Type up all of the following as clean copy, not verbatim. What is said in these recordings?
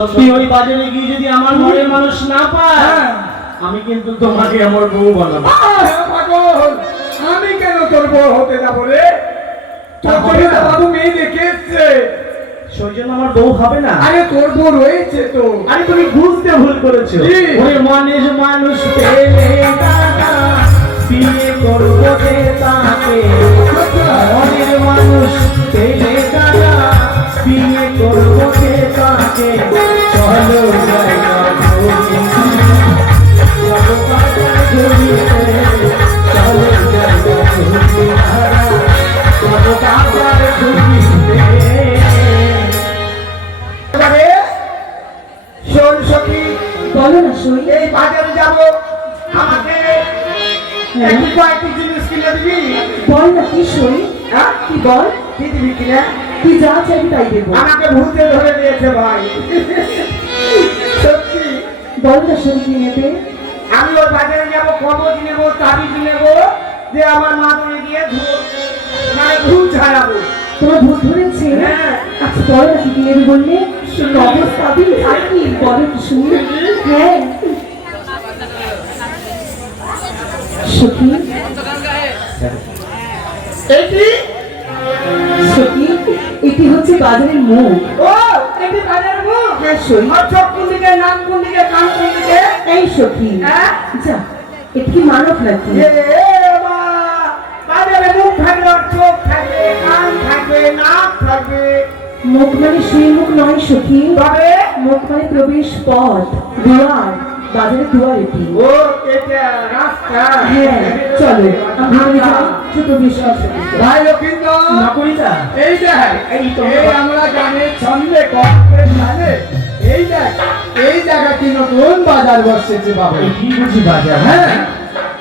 তুই ওই বাজারে গিয়ে যদি আমার মনের মানুষ না পায়, আমি কিন্তু তোমাকে আমার বউ বানাবো। পাগল, আমি কেন তোর বউ হতে যাবো রে? তোর বাবু মেয়ে দেখে এসছে, সেই জন্য আমার বউ হবে না। আরে তোর বউ রয়েছে তো। আরে তুমি বুঝতে ভুল করেছো। ওই মনের মানুষ পেলে দাদা বিয়ে করবো যে তাকে। মনের মানুষ পেলে দাদা বিয়ে করবো যে তাকে। চলো জায়গা ঘুরিতে, চলো বাজার ঘুরিতে, চলো জায়গা ঘুরিতে, চলো বাজার ঘুরিতে। শোন সখী, বলো না সই। এই বাজারে যাবো, আমাকে একটু কয়েকটি জিনিস কিনে দিবি? বল না কি সই। হ্যাঁ, কি বল, কি দিবি কিনে? তুই যা চাইবি তাই দেবো। আমাকে ভূতে ধরে দিয়েছে ভাই। সত্যি বল না সই কি নেবে। আমি ওর বাজারে যাবো, কবজ নেবো, তাবিজ নেবো, যে আমার মাথায় দিয়ে মানে ভূত ঝাড়াবো। তোমার ভূত ধরেছে? হ্যাঁ। আচ্ছা বল না কি নেবে বললে। কবজ তাবিজ আর কি বলো কি শুনি। হ্যাঁ সখী, এটি সখী এটি হচ্ছে বাজারের মুখ। ও এটি বাজারের মুখ। হ্যাঁ সই। আর চোখ কোন দিকে, নাক কোন দিকে, কান কোন দিকে? এই সখী, হ্যাঁ? যা এটা কি মানব নাকি? এ বাবা, বাজারে মুখ থাকবে, আর চোখ থাকবে, কান থাকবে, নাক থাকবে, মুখ মানে সেই মুখ নয় সখী। তবে মুখ মানে প্রবেশ পথ, দুয়ার, বাজারের দুয়ার এটি। ও এটা রাস্তা। হ্যাঁ চলো আমি যাই, ছোট বিশ্বাস। ভাই লক্ষিন্দ, নকরিতা এই দেখ, এই তো এই আমরা গানের ছন্দে কষ্টের গানে, এই দেখ, এই জায়গাটি নতুন বাজার বসেছে বাবা। কি বুঝি বাজার? হ্যাঁ,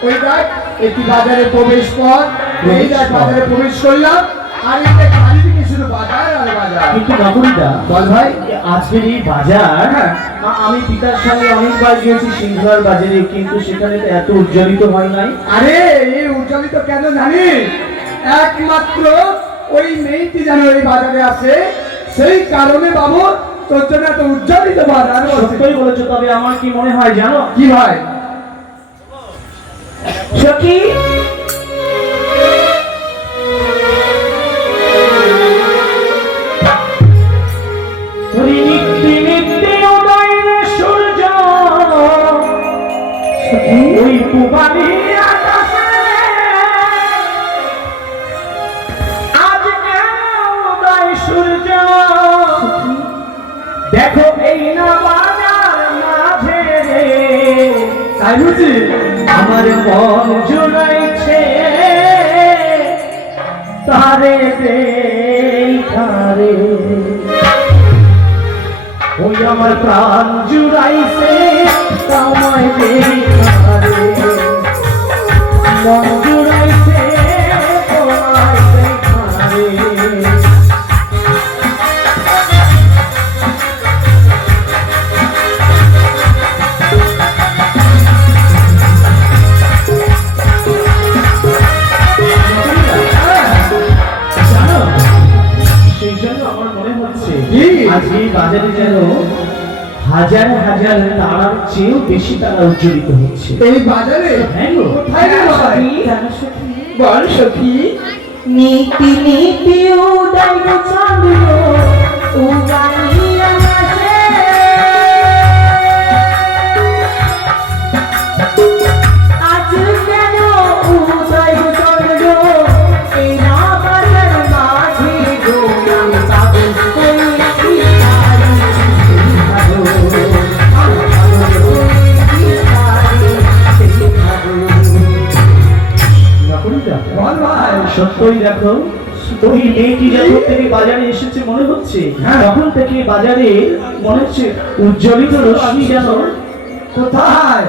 ওই দেখ একটি বাজারে প্রবেশ পথ, এই দেখ বাজারে প্রবেশ করলাম, আর এটা চারিদিকে শুধু বাজার আর বাজার। কিন্তু নকরিতা বল ভাই। আজকের এই বাজার, হ্যাঁ। আমি পিতার সঙ্গে অনেকবার গিয়েছি সিংহলার বাজারে, কিন্তু সেখানে তো এত উজ্জ্বলিত হয় নাই। আরে এই উজ্জ্বলিত কেন জানিস? একমাত্র ওই মেয়েটি যেন এই বাজারে আসে, সেই কারণে বাবু তোর জন্য এত উজ্জ্বলিত বাজার বসে। সত্যই বলেছো, তবে আমার কি মনে হয় জানো কি ভাই? সখী, নিত্যি নিত্যি উদয়ের সূর্য ওই পূবালি আকাশে আজ কেন উদয় সূর্য? দেখো এই না বাজার মাঝে তাই বুঝি? আমার মন জুড়াইছে তারে দেখারে। ওই আমার প্রাণ জুড়াইছে তোমায় দেখারে, মন জুড়াইছে তোমায় দেখারে। জানো, সেই জন্য আমার মনে হচ্ছে আজকে এই বাজারে যেন হাজার হাজার তারার চেয়েও বেশি তারা উজ্জ্বলিত হচ্ছে। এই বাজারে? হ্যাঁ গো। কোথায় রে ভাই? জানো সখী, বল সখী। নীতি নীতি উদয় চন্দ্র উগানি আকাশে। আজ কেন উদয় চন্দ্র এই না বাজার মাঝে গো। আমি পাগল হয়েছি তারি, সেই ভালো, আমার ভালো হয়েছি তারি, সেই ভালো। নকরিতা, বল ভাই। সত্যই দেখো, ওই মেয়েটি যখন থেকে বাজারে এসেছে মনে হচ্ছে, তখন থেকে বাজারে মনে হচ্ছে উজ্জ্বলিত রশ্মি যেন। কোথায়?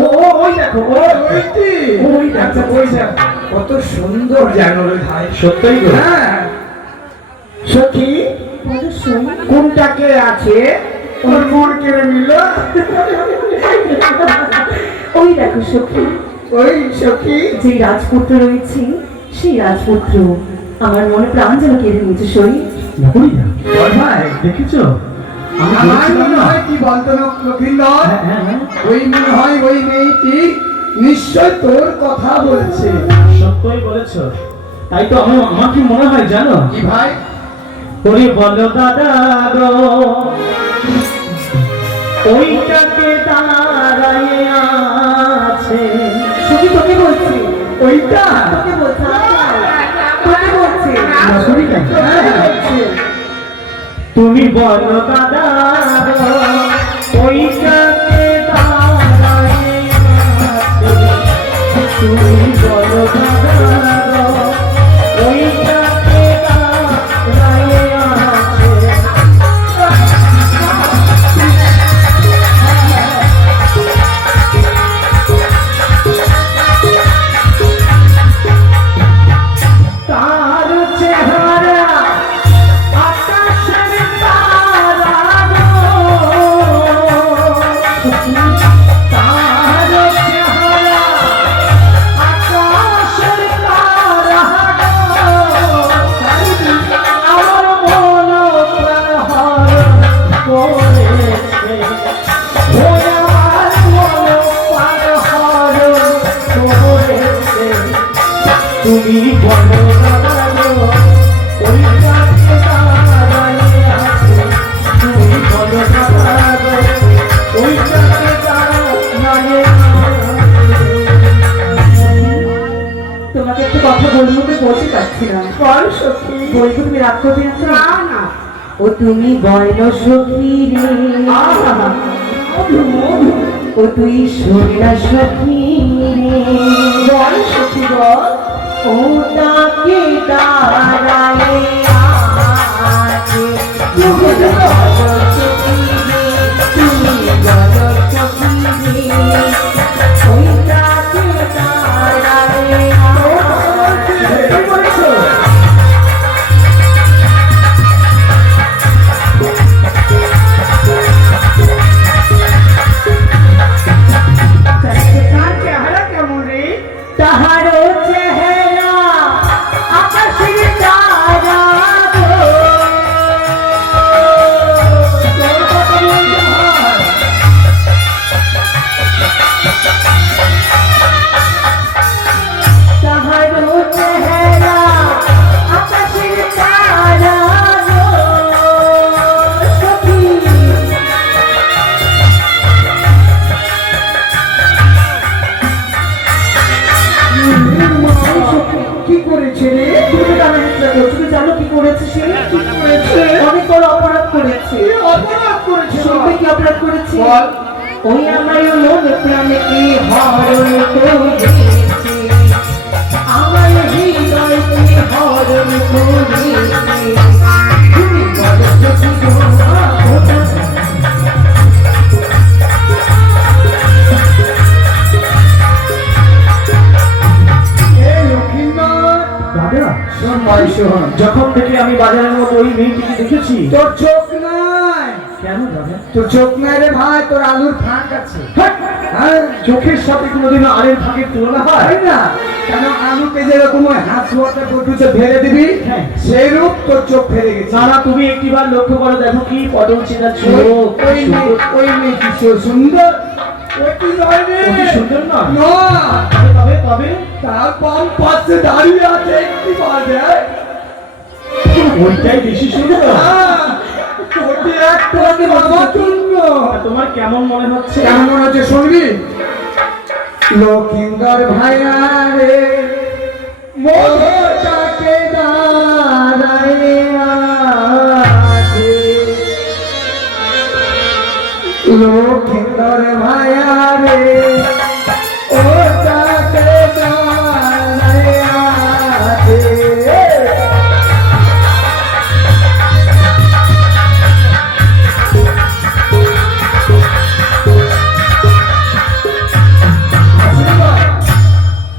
ও ও ওই দেখো, ও ওইটি? ওই দেখো, ওই দেখ, কত সুন্দর যেন রে ভাই। সত্যই গো। হ্যাঁ সখী, বলো সই। কোনটাকে আছে ওর মন কেড়ে নিল? ওই দেখো সখী, ওই সখী, যে রাজপুত্র রয়েছে সেই রাজপুত্র আমার মনে প্রাণ যেন কেড়ে নিয়েছে সই। নকরিতা, বল ভাই। দেখেছো আমি আমার বলেছিলাম মনে না? হয় কি বলতো লক্ষিন্দর, হ্যাঁ, হ্যাঁ, হ্যাঁ। ওই মনে হয় ওই মেয়েটি নিশ্চয় তোর কথা বলছে। সত্যই বলেছো। তাই তো আমার কি মনে হয় জানো? কি ভাই? ওরে বলো দাদা গো, ওইটাকে দাঁড়ায় আছে। সখী তোকে বলছি, ওইটা তোকে বলছি, তোকে বলছি, শুনি না? তোকে বলছি। তুমি বলো দাদা গো, ওইটাকে দাঁড়ায় আছে। তুমি বলো দাদা গো, ওইটাকে দাঁড়ায় আছে। তার চেহারা আকাশের তারা গো, তার চেহারা আকাশের তারা গো, আমার মন প্রাণ হরণ করেছে। ওই আমার মন প্রাণ হরণ করেছে। তুমি বলো দাদা গো, ওইটাকে দাঁড়ায় আছে। তুমি বলো দাদা গো, ওইটাকে দাঁড়ায় আছে। তোমাকে একটা কথা বলবো, তো বলতে পারছি না। বল সখী। বলবো, তুমি রাগ করবে না তো? না না, ও তুমি বয়ন সখী রে, আহা, মধু মধু। ও তুই সন্ধ্যা সখী রে, বল সখী বল। ওটাকে দাঁড়ায় আছে। তুমি বলো সখী রে, তুমি বলো সখী রে, ওইটাকে দাঁড়ায় আছে। কি বলেছো? তার চেহারা কেমন রে? তাহারও চেহারা আকাশের তারা গো, তোর কথা বলতে হয়। তাহারও চেহারা আকাশের তারা গো, সখী কি করেছে রে? তুমি জানো তুমি জানো কি করেছে সে? কি করেছে? অনেক বড় অপরাধ করেছে। কি অপরাধ করেছে? শুনবে কি অপরাধ করেছে? বল। ওই আমার মন প্রাণকে হরণ করেছে, আমার হৃদয়কে হরণ করেছে। তুমি বলো সখী গো, এ লক্ষিন্দর, দাদা, শোন ভাই শোন। যখন থেকে আমি বাজারের মধ্যে ওই মেয়েটিকে দেখেছি। তোর চোখ নাই, কেন দাদা? তোর চোখ নাই রে ভাই, তোর আলুর ফাঁক আছে। হ্যাঁ, হ্যাঁ, চোখের সাথে কোনোদিনও আরের ভাগের তুলনা হয়? তাই না? কেন আলুকে যেরকম ওই হাঁসুয়াতে পটুতে ফেলে দিবি, হ্যাঁ। সেই রূপ তোর চোখ ফেলে গেছে। না না, তুমি একটিবার লক্ষ্য করো, দেখো কি পদম চেনা ওই চোখ। ওই মেয়ে, ওই মেয়ে কি সুন্দর? ওই কি নয় রে? ও কি সুন্দর না? না, তবে তবে তার বাম পাশে দাঁড়িয়ে আছে একটি বাজে। ওইটাই বেশি সুন্দর। ওটি এক তোমাকে বাবা চূর্ণ। তোমার কেমন মনে হচ্ছে? কেমন হচ্ছে শুনবি? লক্ষিন্দর ভাইয়া রে, মোটাকে দাঁড়ায় আছে। লক্ষিন্দর ভাইয়া রে, ওটাকে দাঁড়ায় আছে।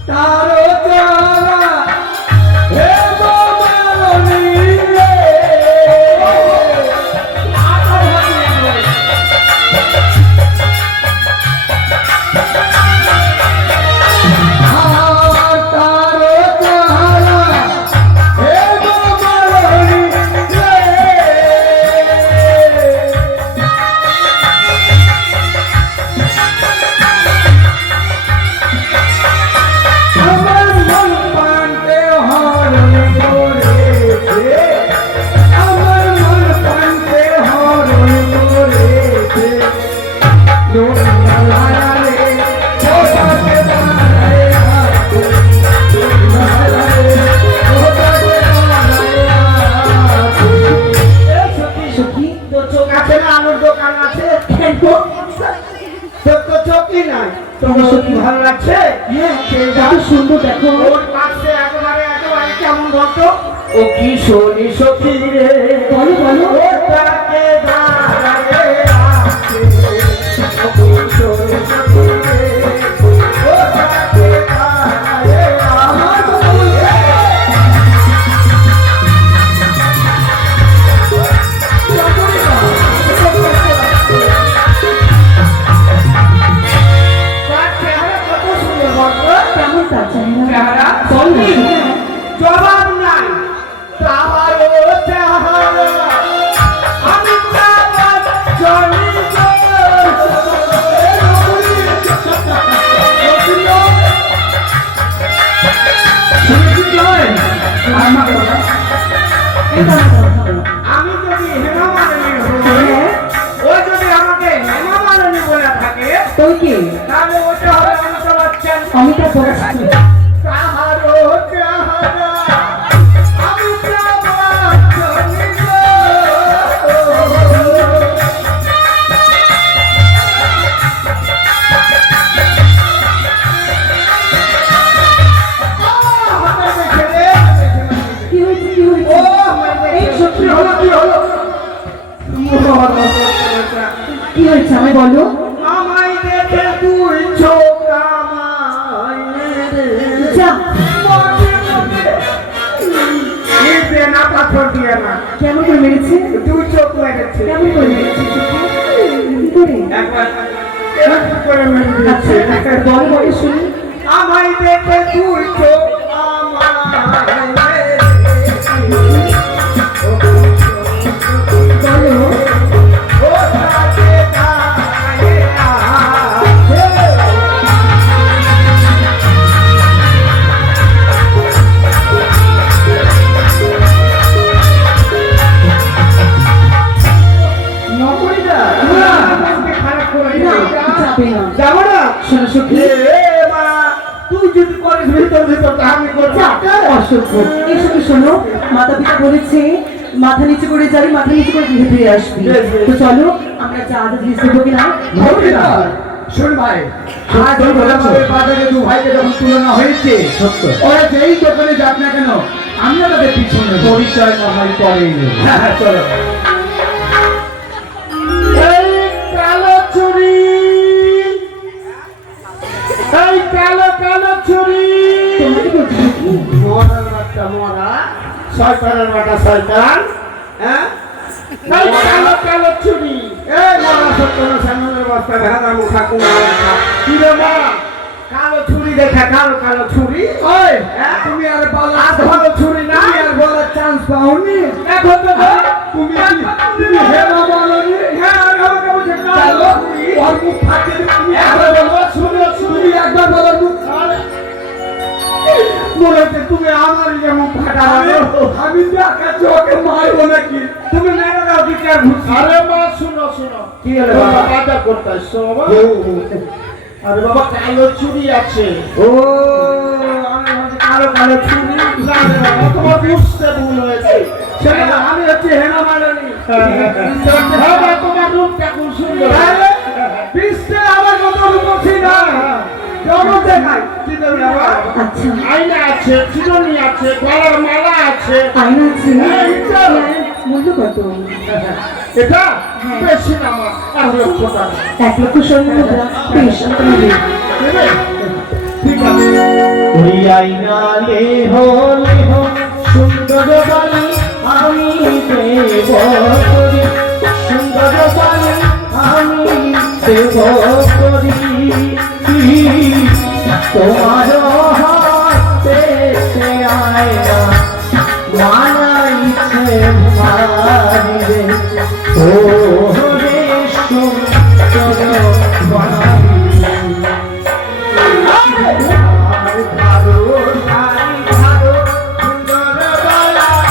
তারো তারা হে বাবানি রে, তোমার সত্যি ভালো লাগছে? কত সুন্দর দেখো। ওর পাশে একেবারে কেমন বলতো? ও কি শোনি সখী রে, বলো বলো। ওটাকে দাঁড়ায়ে আছে, ও কি শোনি সখী রে, ওটাকে দাঁড়ায়ে আমার আছে। কথা বলছে। তার চেহারা কত সুন্দর বলতো? কেমন তার চেহারা? চেহারা বলো। জবাব নাই, তাহারও চেহারা আমি চাঁদ জনি গো। শুনেছি কি হয়? আমার কথা। এটা আমার কথা বলো। আমি যদি হেমা মালিনী হই, হ্যাঁ, ও যদি আমাকে হেমা মালিনী বলে থাকে, তুই কি? তাহলে ওটা হবে অমিতাভ বচ্চন। অমিতাভ বচ্চন। তাহারও চেহারা আমি চাঁদ জনি গো। কি হয়েছে কি হয়েছে? এই সত্যি হলো কি হলো? কি হয়েছে আমায় বলো। আমায় দেখে তুই চোখ আমায় মেরে যা। মনে মনে এই যে না পাথর দিয়ে না, কেমন করে মেরেছে? দুই চোখ লেগেছে। কেমন করে মেরেছে? কি করে? একবার এরকম করে মেরে দিয়েছে। আচ্ছা বলো বলো শুনি। আমায় দেখে তুই চোখ আমায় মেরে বলো। ও তাকে দাঁড়ায়ে আছে। নকরিদা আমাকে খারাপ করে না, দিল। যাবে না। যাব না। শোনো সখী। এ মা, তুই যদি করিস ভিতর ভিতর তা আমি করব। যা, অসভ্য। এই সখী শোনো, মাতা পিতা বলেছে মাথা নিচে করে যাবি, মাথা নিচে করে ধীরে ধীরে আসবি। বেশ, বেশ। তো চলো আমরা যা যা জিনিস দেবো কিনা। নকরিদা, শোন ভাই, আজ আমাদের বাজারে দু ভাইকে যখন তুলনা হয়েছে, সত্য। ওরা যেই দোকানে যাক না কেন, আমিও তাদের পিছনে পরিচয় না হয় পরেই নেই। হ্যাঁ হ্যাঁ চলো। এই কালো চুরি, এই কালো কালো চুরি। তোমাকে বলছি নাকি? মরার বাচ্চা মরা, শয়তানের বাটা শয়তান। হ্যাঁ, এই কালো কালো চুরি, এই মরা সত্যের সামনের বস্তা ভেড়া মুখা কুমার কি রে মা, কালো ছুরি দেখা কালো কালো ছুরি। ওই, হ্যাঁ? তুমি আর বলার আর ভালো ছুরি না, তুমি আর বলার চান্স পাওনি। এখন তো তুমি তুমি হেমা বলনি। হ্যাঁ আমাকে বলছে চলো, কালো ছুরি। ওর মুখ ফাটিয়ে দিবে। তুমি একবার একবার বলবো, শুনো শুনি। তুমি একবার বলো মুখ। মনে হচ্ছে তুমি আমারই যেমন ফাটা আমি দেখা চোখে মারবো নাকি? তুমি মেরে দাও বিচার ঘুরছি। আরে মা শুনো শুনো, কি হলো বাবা বাবা? বাজার করতে আসছো বাবা? আরে বাবা কালো চুরি আছে। ও, আমি ভাবছি কালো কালো চুরি। না রে বাবা, তোমার বুঝতে ভুল হয়েছে। সেটা আমি হচ্ছে হেমা মালিনী। হ্যাঁ বাবা, তোমার রূপটা খুব সুন্দর। বিশ্বে আমার মতো রূপসী না। জগৎ দেখায়। কি দেবে বাবা? আচ্ছা, আয়না আছে, চিরুনি আছে, গলার মালা আছে। আয়না আছে। হ্যাঁ, এটা। মূল্য কত? এটা বেশি না মা, 1 লক্ষ টাকা। 1 লক্ষ স্বর্ণ মুদ্রা। বেশ, আমি দেব। দেবে? ঠিক আছে। ওই আয়না লেহ লেহ সুন্দর বালি আমি দেব করি, সুন্দর বালি আমি দেব করি। তোমার হাতে সে আয়না মানাইছে ভারিরে, ও রে সুন্দর বালি।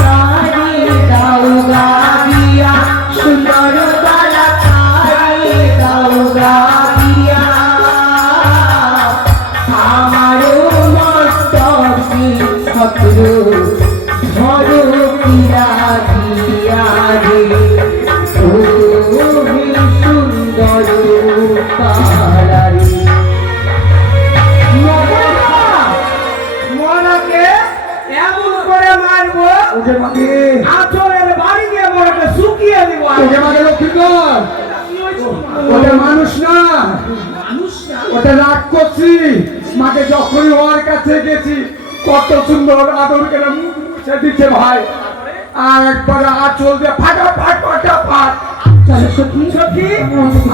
তারি দাও গাবিয়া, সুন্দর বালা তারি দাও গাবিয়া। আমারও মস্তকি শত্রু ধরো পিরা দিয়া রে, তুমি সুন্দর পালারে। ওটা মানুষ না, মানুষ না। ওটা রাক্ষসী। মাকে যখনই ওর কাছে গেছি কত সুন্দর আদর করে মুছে দিচ্ছে ভাই, আর একবার আঁচল দিয়ে ফাটাফাট ফাটাফাট। চলো সখী সখী,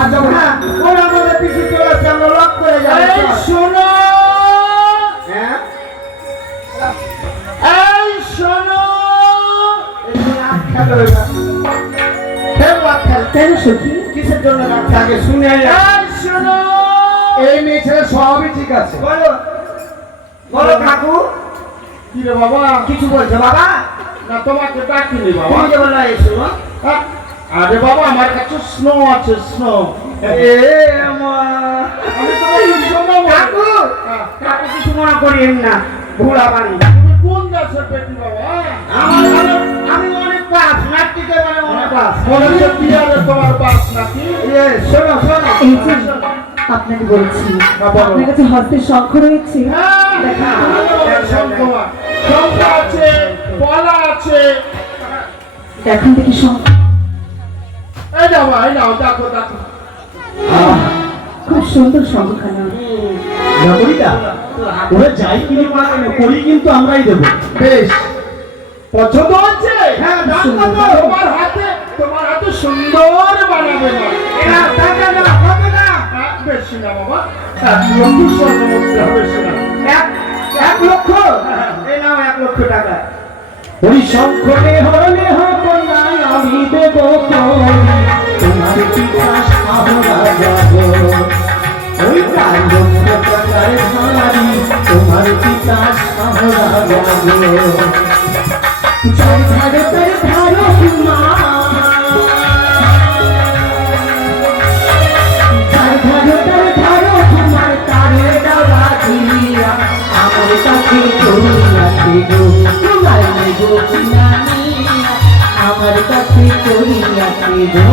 আচ্ছা হ্যাঁ, ওরা আমাদের পিছু চলেছে, আমরা লক করে যাবো। এই শোনো, হ্যাঁ, এই শোনো, এই যে রাত খেলো এবার। ফের রাত খেলো। কেন সখী? কিসের জন্য রাত আগে শুনে আয়। এই শোনো। এই মেয়ে ছেলে সবই ঠিক আছে। বলো বলো কাকু, কি রে বাবা? কিছু বলছো বাবা? না তোমাকে ডাকিনি বাবা। তুমি যে বললো এই শোনো। হ্যাঁ? আরে বাবা আমার কাছে স্নো আছে, স্নো। আমি তোমাকে শোনো কাকু, কাকু কিছু মনে করিয়েন না, ভুল আবারই। তুমি কোন দেশের বেটি বাবা? আমি অনেক পাস, নাট্যতে মানে অনেক পাস। মনে হচ্ছে বিহারে তোমার বাস নাকি? শোনো শোনো, এই যে আপনাকে বলছি, হ্যাঁ, বলো। আপনার কাছে হস্তের শঙ্খ রয়েছে। হ্যাঁ, শঙ্খ শঙ্খ আছে, পলা আছে। এখন থেকে শঙ্খ এই যাও এই নাও, দেখো দেখো। খুব সুন্দর শঙ্খখানা। নগরীটা ওরা যাই কিনে মা কেন করি কিন্তু আমরাই দেবো। বেশ, পছন্দ হচ্ছে? হ্যাঁ, রান্না তো তোমার হাতে সুন্দর বানাবে না। এরা টাকা না হবে না। বেশি না বাবা, 1 লক্ষ স্বর্ণ মুদ্রা বেশি না। 1 লক্ষ, এই নাও 1 লক্ষ টাকা। ওই শঙ্খলে হলে হকনাই আমি দেবো করি, তোমার বিকাশ আমরা যাবো। ওই কাণ্ড প্রকার ধারি তোমার বিকাশ আমরা যাবো। চার ভারতের ভারত মা, চার ভারতের ভারত তোমার তারে দাদা দিয়া আমার কাছে করিয়াছে গো, তোমার নেবো কিনা নিয়া আমার কাছে করিয়াছে গো।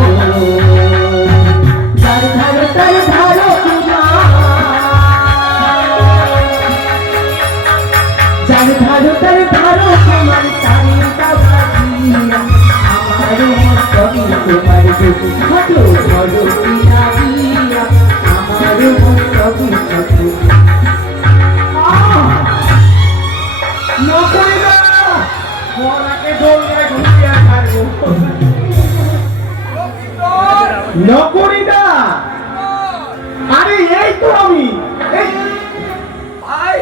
চার ভারতের ভারত মা, চার ভারতের ভারত তোমার তারে দাদা দিয়া আমার মস্তকে তোমার গো, ঘটো ঘটো কিনা দিয়া আমার মস্তকে ঘটো। নকরিদা, ওনাকে দৌড়ে ঘুরিয়ে ছাড়বো। নগরীটা আরে এই তো আমি এই আই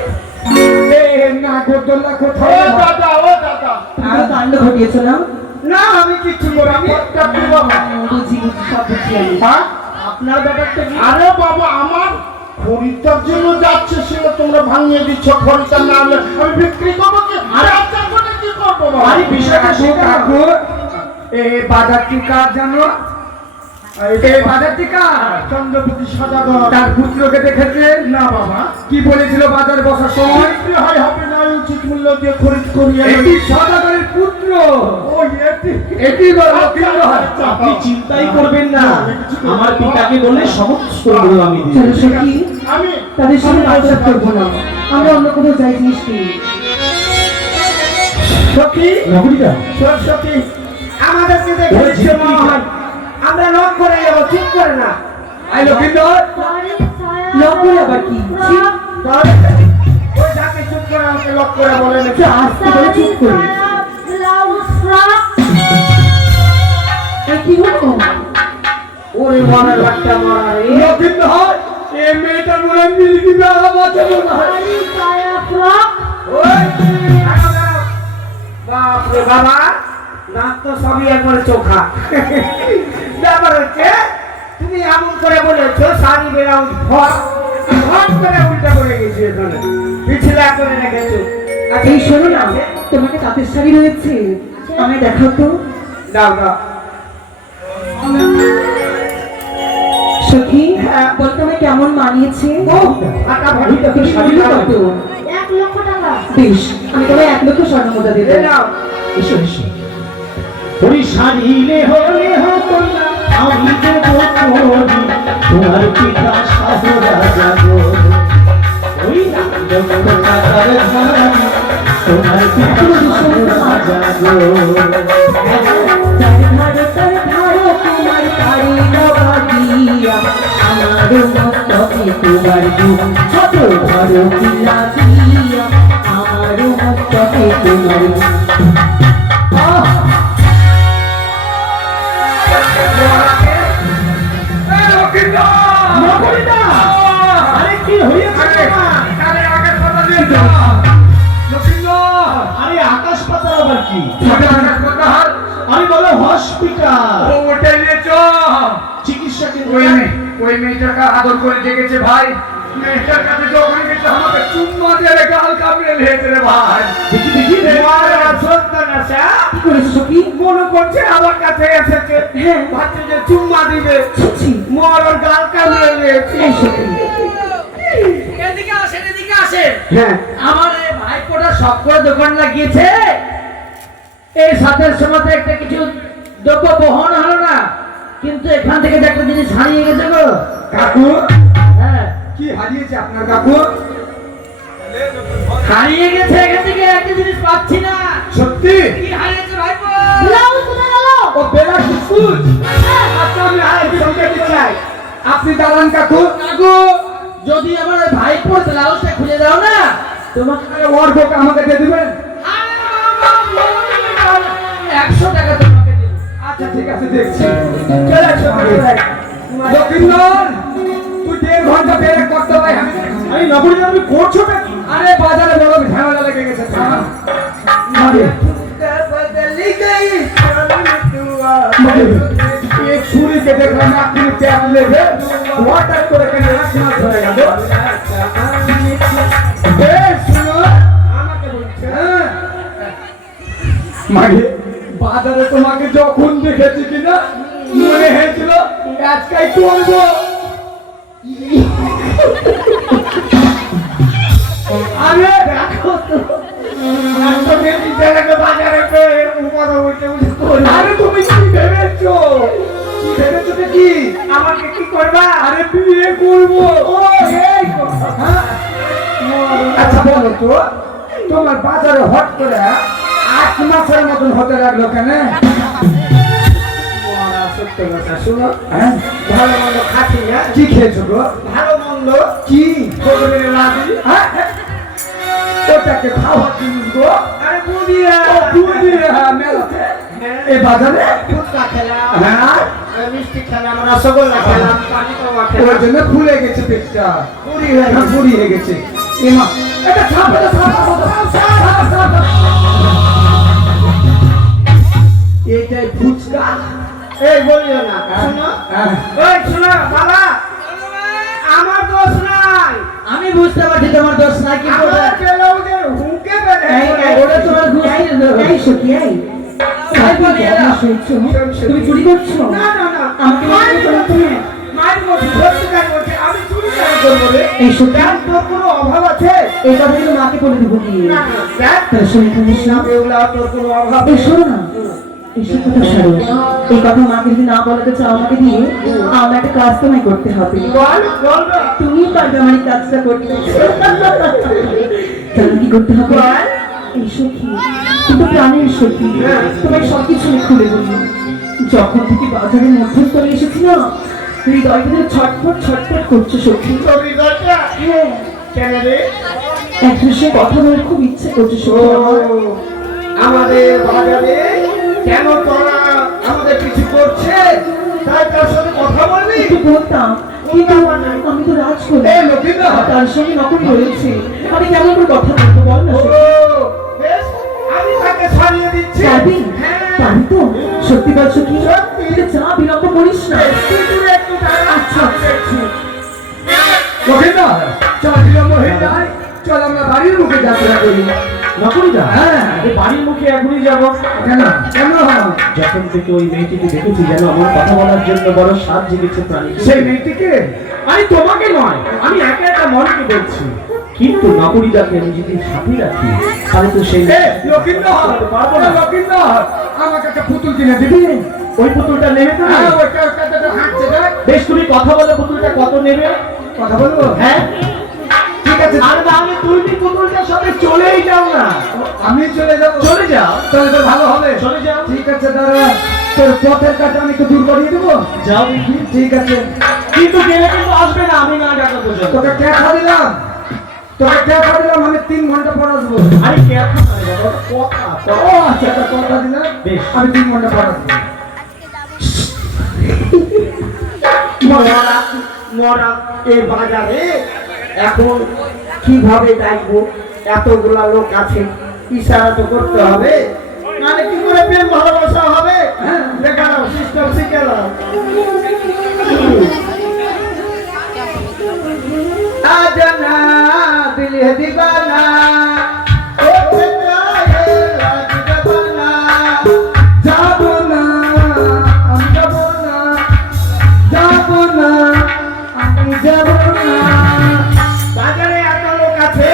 নাগরদোল্লা ও কোথায়? দাদা, ও দাদা, তুমি তো কাণ্ড ঘটিয়েছো না? না আমি কিচ্ছু করিনি। ব্যাপারটা কি বাবা? বুঝি বুঝি, সব বুঝি আমি। হ্যাঁ? আপনার ব্যাপারটা কি? আরে বাবা, আমার খরিদ্দার জন্য যাচ্ছে, সেটা তোমরা ভাঙিয়ে দিচ্ছ। খরিদ্দার না হলে আমি বিক্রি করবো কি? আরে আচ্ছা করে কি করবো বাবা? আরে বিষয়টা কাকু, সেটা না। কাকু, এই বাজারটি কার জানো? এই বাজারটি কার? চন্দ্রপতি সদাগর। তার পুত্রকে দেখেছে? না বাবা, কি বলেছিল বাজারে বসার সময়? বিক্রি হয় হবে না, উচিত মূল্য দিয়ে খরিদ করিয়ে এটি সদাগরের পুত্র। ওই এটি এটি বড় লক্ষিন্দ হয়। আপনি চিন্তাই করবেন না, আমার পিতাকে বললে সমস্ত গুলো আমি দিই। চলো সখী, আমি তাদের সঙ্গে বাচ্চা করবো না, আমরা অন্য কোথাও যাই জিনিস কিনি। সখী, নগরীটা সরস্বতী, আমাদেরকে দেখে ওরে নিশ্চয় মনে হয় আমরা লক করে যাবো, ঠিক করে না। আই লক্ষিন্দর, লক করে আবার কি? ছি, তাহলে ওই যাকে চুপ করে আমাকে লক করে বলে না। একটু আস্তে করে চুপ করি। এ কি হলো? ওরে মনের বাচ্চা মরা রে। লক্ষিন্দর, এই মেয়েটার মনে হয় মিলিকি বেড়া বাঁচে মনে হয়। ওই, দাঁড়াও, দাঁড়াও। বাপরে বাবা, দাঁত তো সবই একবারে চোখা। ব্যাপার হচ্ছে, তুমি এমন করে বলেছো শাড়ি বেড়াও ফট ফট করে উল্টা করে গেছি এখানে, পিছলা করে রেখেছো। আচ্ছা, এই শোনো না, তোমাকে তাঁতের শাড়ি রয়েছে, আমায় দেখাও তো। দাও দাও। সখী, বলতে আমায় কেমন মানিয়েছে? ও, আটা ভাড়ি তো তুমি শাড়ি শুনলে কত? 1 লক্ষ টাকা। বেশ, আমি তোমায় 1 লক্ষ স্বর্ণ মুদ্রা দেবো। এ নাও। এসো এসো। ওই সারিলে হলে হকনা আমি দেবো করি, তোমার পিতা সাহরা যাবো। ওই রাজ্য প্রকার ধারি তোমার পিতা সাহরা যাবো। চার ভারতের ভারত তোমার তারি লগা দিয়া আমারও মস্তকে তোমার দুধ ছোট বড় পিলা দিয়া আমারও মস্তকে তোমার নকরিদা, আরে কি হয়েছে তোমার? আরে আকাশ পাতাল আবার কি? আমি বলো হসপিটাল, চিকিৎসা কেন্দ্র। ওই মেয়েটাকে আদর করে ডেকেছে ভাই। মেয়েটার কাছে যখন গেছে আমাকে চুম্মা দিয়ে গাল কামড়ে লেগেছে রে ভাই। দেখি দেখি কি করেছো সখী? মনে করছে আমার কাছে এসেছে, হ্যাঁ। ভাবছে যে চুম্মা দিবে, ছি, মোর ওর গাল কামড়ে নিয়েছে। এই সখী। এদিকে আসেন, এদিকে আসেন। হ্যাঁ, আমার এই ভাইপোটা সব করে দোকান লাগিয়েছে, এই সাথের সময় একটা কিছু দ্রব্য বহন হলো না, কিন্তু এখান থেকে যে একটা জিনিস হারিয়ে গেছে গো। কাকু হ্যাঁ, কি হারিয়েছে আপনার কাকু? হারিয়ে গেছে, এখান থেকে একটা জিনিস পাচ্ছি না। সত্যি? কি হারিয়েছে ভাইপো? ও বেলা কুকুর। আচ্ছা আমি সঙ্গে চাই। আপনি দাঁড়ান কাকু। কাকু, যদি আমার ওই ভাইপোর ব্লাউজটা খুলে দাও না, তোমাকে আরে ওর ভোগ আমাকে দিয়ে দিবেন? 100 টাকা তোমাকে দেবো। আচ্ছা ঠিক আছে দেখছি। চলে আসো লক্ষিন্দর, তুই 1.5 ঘন্টা বেড়ে করতে ভাই। আরে নকরিদা, তুমি করছোটা কি? আরে বাজারে বড় ঝামেলা লেগে গেছে। एक छुरी के देखला ना अपनी टैप लेके वाटर করে কেন রাখনা ধরে গেল। এ শুনো, আমাকে বলছে হ্যাঁ মানে বাজারে তোমাকে যখন দেখেছি কিনা মনে হয়েছিল আজকাই করবো। আরে দেখো তো, আরে তুমি কি ভেবেছো? কি ভেবেছো কি? আমাকে কি করবা? আরে বিয়ে করবো। ও এই কথা, হ্যাঁ? আচ্ছা বলো তো, তোমার বাজারে হট করে 8 মাসের মতন হতে লাগলো কেন? মরা সত্য কথা, শুনো, হ্যাঁ? ভালো মন্দ খাচ্ছি না, কি খেয়েছো গো? ভালো মন্দ কি? কতদিনে রাজি? হ্যাঁ? ওটাকে খাওয়ার জিনিস গো। আরে বুঝিয়া ও বুঝি, হ্যাঁ মেলাতে এই বাজারে ফুচকা খেলাম, হ্যাঁ মিষ্টি খেলাম, রসগোল্লা খেলাম, পানি কমা ওর খেলাম, জন্য ফুলে গেছে পেটটা, পুরি হয়ে হ্যাঁ, গেছে। বুড়ি হয়ে গেছে। এমা এটা ছাপ, এটা ছাপ, ছাপ, ছাপ, ছাপ। এটাই ফুচকা। এই বলিও না, শুনো, হ্যাঁ। ওই শুনো বাবা, আমার দোষ নাই, আমি বুঝতে পারছি তোমার দোষ নাই, কিন্তু আমার কেলোদের হুকে বেড়ে ওরা তোমার গোষ্ঠীর লোক। এই সখী, এই ভাই বলে এরা। তুমি চুরি করছো? না না না, আমাকে মায়ের বলছো না বলছি, তুমি? মায়ের বলছি, সত্যিকার বলছি, আমি চুরি কেন করবো রে? এই সত্যি? দেখ, তোর কোনো অভাব আছে? এই কথা কিন্তু মাকে বলে দেবো কি? না না, দেখ, তার শোনো তুমি শোনো। বেহুলা, তোর কোনো অভাব এই নেই। শোনো না, এসব কথা ছাড়ো। এই কথা মাকে যদি না বলাতে চাও আমাকে দিয়ে, আমার একটা কাজ তোমায় করতে হবে। বল, বল না। তুমি পারবে আমার এই কাজটা করতে। তাহলে কি করতে হবে? এই সখী, কিন্তু প্রাণের সখী, তোমায় সবকিছু আমি খুলে বলি। যখন থেকে বাজারের মধ্যস্থলে এসেছি না, হৃদয়টা যেন ছটফট ছটফট করছে সখী। তোর হৃদয়টা হ্যাঁ, কেন রে? এক দৃশ্যে কথা বলার খুব ইচ্ছে করছে ও, সখী আমার। আমাদের বাজারে কেন তোরা আমাদের কিছু করছে, তাই তার সাথে কথা বলবি? একটু বলতাম, কিন্তু আমি তো রাজ করি। এই লক্ষিন্দর, তার সঙ্গে নকল রয়েছে, আমি কেমন করে কথা বলবো বল না ও, সখী? বেশ, আমি তাকে ছাড়িয়ে দিচ্ছি। পারবি? হ্যাঁ, পারবি তো? সত্যি বলছো কি? সত্যি। কিন্তু যা বিলম্ব করিস না। তুই একটু দাঁড়া, আচ্ছা। আমি দেখছি। লক্ষিন্দর, চল বিলম্ব হয়ে যায়, চল আমরা বাড়ির মুখে যাত্রা করি। নকরিদা, হ্যাঁ। এই বাড়ির মুখে এখনই যাবো। কেন কেন? যখন থেকে ওই মেয়েটিকে দেখেছি যেন আমার কথা বলার জন্য বড় স্বাদ জেগেছে প্রাণী। সেই মেয়েটিকে? আমি তোমাকে নয়, আমি একা একা মনকে বলছি। কিন্তু নকরিদাকে আমি যদি সাথে রাখি তাহলে তো সেই এ, লক্ষিন্দর, পারবো না। লক্ষিন্দর, আমাকে একটা পুতুল কিনে দিবি? ওই পুতুলটা নেবে তুমি? হ্যাঁ, ওইটা হাঁটছে দেখ। বেশ, তুমি কথা বলে পুতুলটা কত নেবে? কথা বলবো? হ্যাঁ, ঠিক আছে, আর তাহলে তুমি পুতুলটার সাথে চলেই যাও না। আমি চলে যাবো। চলে যাও, তাহলে তো ভালো হবে। চলে যাও। ঠিক আছে দাদা, তোর পথের কাটা আমি একটু দূর করিয়ে দেবো। যাও দেখি। ঠিক আছে। কি কিন্তু গেলে কিন্তু আসবে না আমি না ডাকা পর্যন্ত। তোকে দেখা দিলাম, আমি 3 ঘন্টা পর আসবো। আরে কে কথা মানে বাবা, কথা ও আচ্ছা, একটা কথা দিলাম, বেশ। আমি 3 ঘন্টা পর আসবো। মরা এই বাজারে এখন কিভাবে যাইবো? এতগুলা লোক আছে, ইশারা তো করতে হবে, নাহলে কি করে প্রেম ভালোবাসা হবে? হ্যাঁ, দেখা দাও সিস্টেম শিখে দাও। আজানা দিল হে দিবানা ও বেটায়ে রাজ জবানা, যাবো না, আমি যাবো না, যাবো না, আমি যাবো না। বাজারে এত লোক আছে,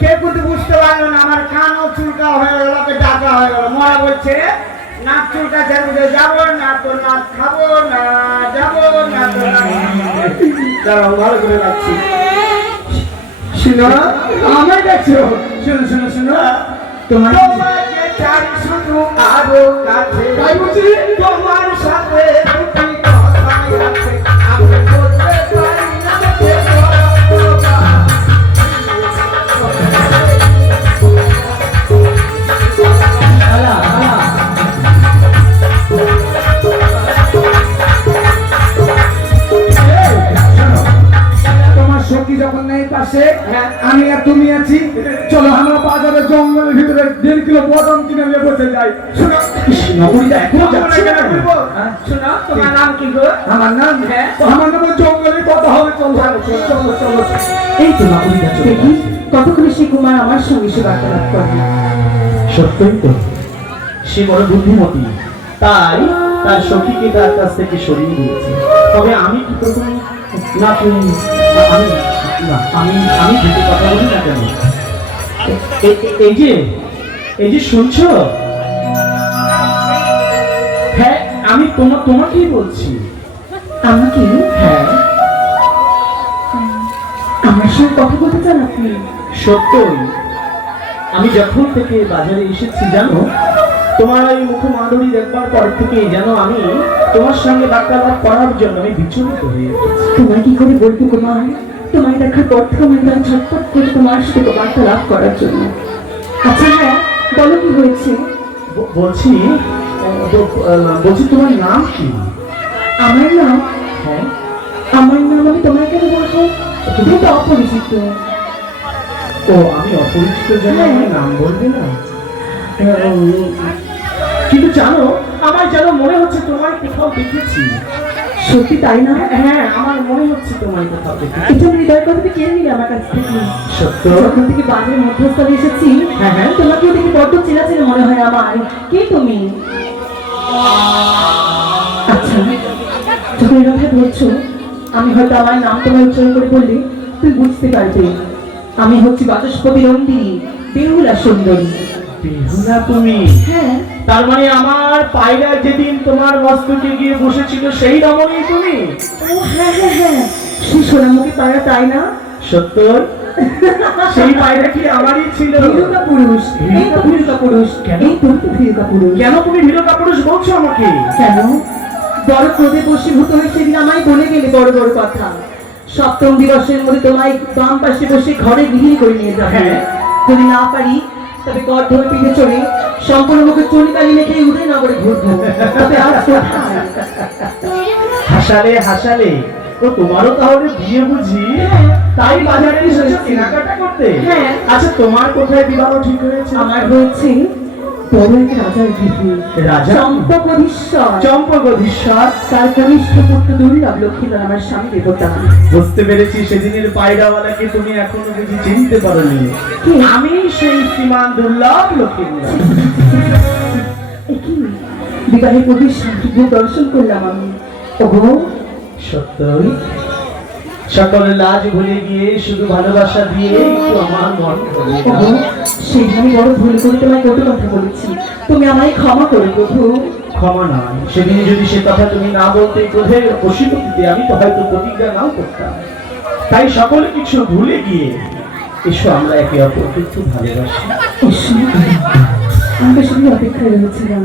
কে কিন্তু বুঝতে পারলো না। আমার কানও চুলকা হয়ে গেল, ওকে ডাকা হয়ে গেল। মরা বলছে নাক চুলকা ছেড়ে যাবো না তো নাক খাবো না, যাবো না তো নাক। দাঁড়াও, ভালো করে রাখছি। শুনো, আমায় দেখছো? শুনো, তোমার তোমাকে চাই শুধু আরো কাছে, তাই বলছি। তোমার সাথে দুটি কথাই আছে, আমি বলতে পারি না যে কথা। তোমার সখী যখন নেই পাশে, আমি আর তুমি আছি, চলো আমরা বাজারে জঙ্গলের ভিতরে 1.5 কিলো বাদাম কিনে নিয়ে বসে যাই। শোনো, নকরিটা এখনো যাচ্ছে কেন না করবো? শোনো, তোমার নাম কি গো? আমার নাম জঙ্গলে কথা হবে, চলো। এই তো নকরিটা চলে দেখি গেছে। কতক্ষণে সে কুমার আমার সঙ্গে সে বার্তালাপ করে। সত্যই তো সে বড় বুদ্ধিমতী, তাই তার সখীকে তার কাছ থেকে সরিয়ে দিয়েছে। তবে আমি কি করবো? না তুমি আমি না আমি আমি দুটো কথা বলি না কেন? এই যে শুনছো? হ্যাঁ, আমি তোমাকেই বলছি। আমাকে হ্যাঁ, আমার সঙ্গে কথা বলতে চান আপনি? সত্যই আমি যখন থেকে বাজারে এসেছি জানো, তোমার এই মুখমাধুরী দেখবার পর থেকে যেন আমি তোমার সঙ্গে বার্তালাপ করার জন্য আমি বিচলিত হয়ে গেছি। তোমায় কি করে বলবো কুমার? তোমায় দেখার পর থেকে আমার গান ছটফট করে তোমার সাথে বার্তালাপ করার জন্য। আচ্ছা হ্যাঁ, বলো কি হয়েছে? বলছি তোমার নাম কি? আমার নাম হ্যাঁ, আমি তোমায় কেন বলবো? তুমি তো অপরিচিত। ও আমি অপরিচিত জন্য হ্যাঁ। আমার নাম বলবে না? কিন্তু জানো, আমার যেন মনে হচ্ছে তোমায় কোথাও দেখেছি। সত্যি তাই না? হ্যাঁ, আমার মনে হচ্ছে তোমায় কোথাও দেখেছি। এটা হৃদয় কথাটা কেড়ে নিলে আমার কাছ থেকে। সত্য? যখন থেকে বাজারের মধ্যস্থলে এসেছি, হ্যাঁ। তোমাকেও দেখে বড্ড চেনা চেনা মনে হয় আমার। কে তুমি? আচ্ছা, যখন এরকম বলছো, আমি হয়তো আমার নাম তোমায় উচ্চারণ করে বললে তুই বুঝতে পারবে। আমি হচ্ছি বাচস্পতি নন্দিনী, বেহুলা সুন্দরী। বেহুলা তুমি? হ্যাঁ, তার মানে আমার পায়রা যেদিন তোমার মস্তকে গিয়ে বসেছিল সেই রমণী তুমি? ও হ্যাঁ, সে সোনামুখী পায়রা তাই না? সত্য? সেই পায়রা কি আমারই ছিল? ভীরুকা পুরুষ, এই তো ভীরুকা পুরুষ, কেন? এই তো ভীরুকা পুরুষ। কেন তুমি ভীরকা পুরুষ বলছো আমাকে? কেন? বড় ক্রোধে বশীভূত হয়ে সেদিন আমায় বলে গেলে বড় বড় কথা। সপ্তম দিবসের মধ্যে তোমায় বাম পাশে বসে ঘরে গৃহিণী করে নিয়ে যাবে। হ্যাঁ। যদি না পারি তবে গড় ধরে পিঠে চড়ে সম্পূর্ণ মুখে চুনিকালি মেখে উদয় নগরে ঘুরবো। তবে আজ কোথায়? হাসালে ও তোমারও তাহলে বিয়ে বুঝি? তাই বাজারে এসেছো কেনাকাটা করতে? হ্যাঁ। আচ্ছা, তোমার কোথায় বিবাহ ঠিক হয়েছে? আমার হয়েছে বড় এক রাজার গৃহে, রাজা? চম্পকধীশ্বর। চম্পকধীশ্বর? তার কনিষ্ঠ পুত্র দুর্লভ লক্ষ্মীধর আমার স্বামী দেবতা। বুঝতে পেরেছি, সেদিনের পায়রাওয়ালাকে তুমি এখনো বুঝি চিনতে পারোনি। কে? আমি সেই শ্রীমান দুর্লভ লক্ষ্মীন্দর। একই বিবাহের প্রতি শান্তি দর্শন করলাম আমি। ওগো, সত্যই সকল লাজ ভুলে গিয়ে শুধু ভালোবাসা দিয়ে একটু আমার মন ভরে দাও। ওগো, সেইখানে বড় ভুল করে তোমায় কত কথা বলেছি, তুমি আমায় ক্ষমা করে প্রভু। ক্ষমা নয়, সেদিনে যদি সে কথা তুমি না বলতে, ক্রোধের বশীভূতিতে আমি তো হয়তো প্রতিজ্ঞা নাও করতাম। তাই সকল কিছু ভুলে গিয়ে এসো আমরা একে অপরকে একটু ভালোবাসি। ঈশ্বর, আমি তো শুধু অপেক্ষায় রয়েছিলাম।